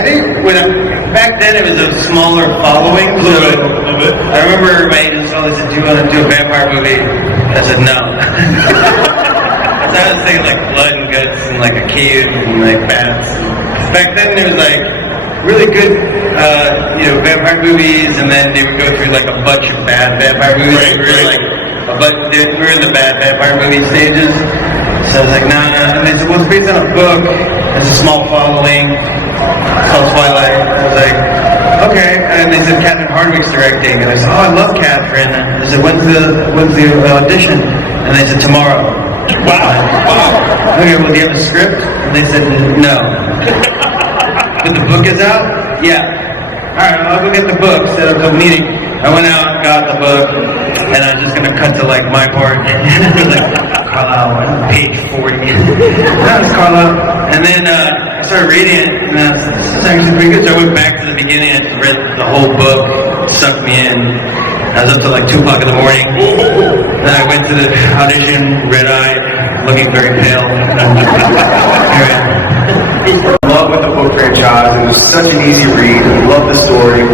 I think back then it was a smaller following. So I remember my agent told me, "Do you want to do a vampire movie?" I said no. So I was thinking like blood and guts and like a cave and like bats. Back then there was like really good, vampire movies, and then they would go through like a bunch of bad vampire movies. We were in the bad vampire movie stages. So I was like, no. And they said, well, it's based on a book. It's a small following. It's called Twilight. I was like, okay. And they said, Catherine Hardwicke's directing. And I said, oh, I love Catherine. And I said, when's the audition? And they said, tomorrow. Wow. Okay, well, do you have a script? And they said, no. But the book is out? Yeah. Alright, I'll go get the book. Set up a meeting. I went out, got the book, and I was just gonna cut to like my part. And it was like, Carlisle, page 40. That was Carlisle. And then I started reading it, and I was like, this is actually pretty good. So I went back to the beginning, I just read the whole book, sucked me in. I was up till like 2 o'clock in the morning. Then I went to the audition, red-eyed, looking very pale. I love with the book franchise. It was such an easy read. We loved the story.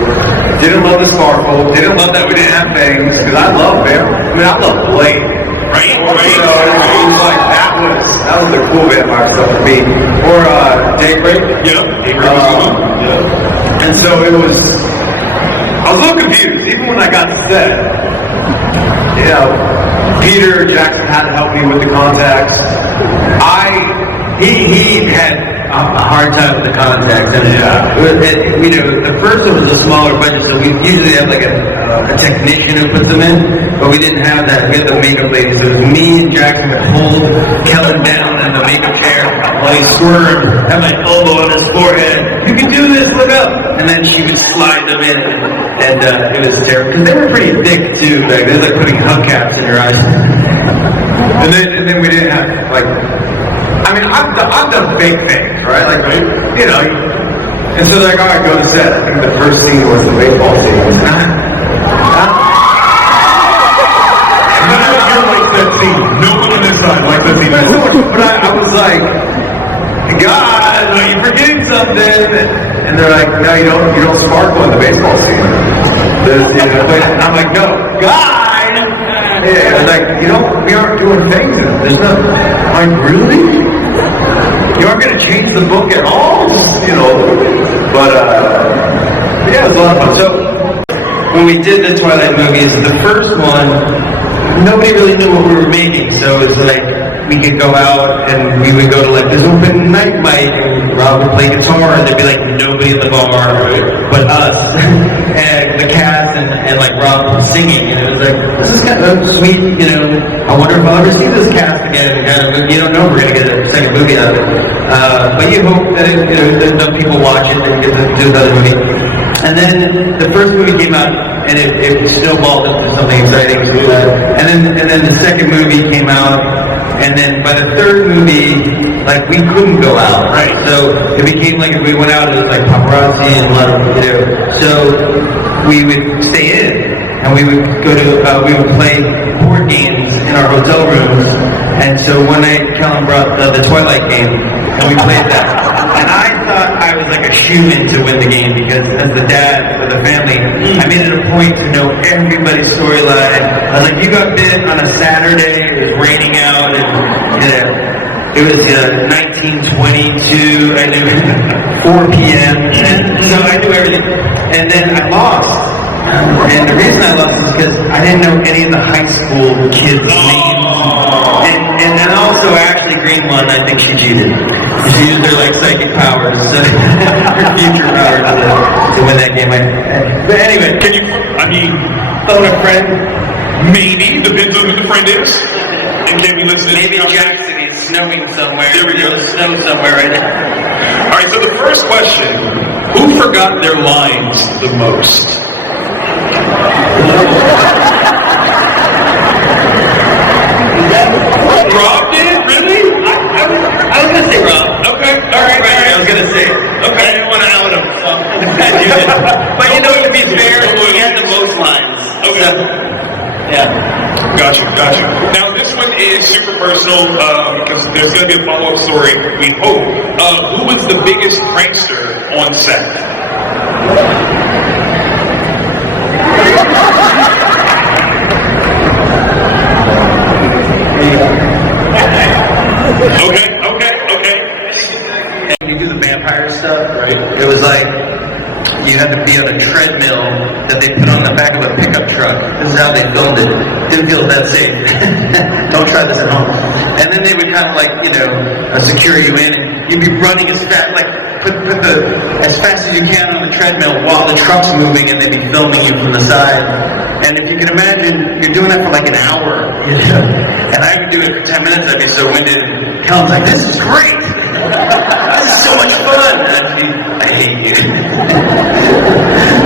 Didn't love the sparkle. Didn't love that we didn't have bangs, because I love them. I mean, I love Blade. Right. So it was like that was the cool vampire stuff for me. Or Daybreak. Yep. Daybreak was the one. Yeah. And so it was. I was a little confused, even when I got to set. Peter Jackson had to help me with the contacts. He had a hard time with the contacts, and the first one was a smaller budget, so we usually have like a technician who puts them in, but we didn't have that. We had the makeup lady, so it was me and Jackson would hold Kellen down in the makeup chair while he swerved, had my elbow on his forehead. You can do this, look up, and then she would slide them in, and it was terrible because they were pretty thick too. Like they were like putting hubcaps in your eyes. And then we didn't have like. I mean, I've done fake things, right? Like, and so they're like, all right, go to set. I think the first scene was the baseball scene. I was not. You like that scene. No one on this side liked that scene. But I was like, God, are you forgetting something? And they're like, no, you don't sparkle in the baseball scene. And I'm like, no, God. Yeah, like, we aren't doing things. There's no, like, really? You aren't going to change the book at all? But, yeah, it was a lot of fun. So, when we did the Twilight movies, the first one, nobody really knew what we were making, so it was like, we could go out and we would go to like this open night mic and Rob would play guitar and there'd be like nobody in the bar but us and the cast and like Rob singing, and it was like, this is kind of sweet, I wonder if I'll ever see this cast again. You don't know if we're gonna get a second movie out of it, but you hope that there's enough people watch it and get to do another movie. And then the first movie came out and it snowballed into something exciting, and then the second movie came out. And then by the third movie, like, we couldn't go out, right? So it became like if we went out, it was like paparazzi and a lot of, So we would stay in, and we would go to, we would play board games in our hotel rooms. And so one night, Kellen brought the Twilight game, and we played that. And I thought I was like a shoo-in to win the game, because as the dad of the family, I made it a point to know everybody's storyline. I was like, you got bit on a Saturday, it was raining out, and it was 1922, I knew 4 p.m., and so I knew everything. And then I lost. And the reason I lost is because I didn't know any of the high school kids' names. And then also, actually, Green won. I think she cheated. She used her like psychic powers, her future powers to win that game. But anyway, can you? phone a friend. Maybe depends on who the friend is. And can we listen? Maybe Jackson is snowing somewhere. There we go. There's snow somewhere right now. All right. So the first question: who forgot their lines the most? Rob did? Really? I was gonna say Rob. Okay. All right. I was gonna say it. Okay. I didn't want to out him, so but to be fair, he had the most lines. Okay. So, yeah. Gotcha. Now this one is get super personal because there's going to be a follow-up story, we hope. Who was the biggest prankster on set? Okay. And you do the vampire stuff, right? It was like you had to be on a treadmill that they put on the back of a pickup truck. This is how they filmed it. Didn't feel that safe. Don't try this at home. And then they would kind of like, secure you in, and you'd be running as fast, like put as fast as you can on the treadmill while the truck's moving, and they'd be filming you from the side. And if you can imagine, you're doing that for like an hour, and I would do it for 10 minutes. I'd be so winded. And Kellen's like, "This is great. This is so much fun." And I'd be, "I hate you."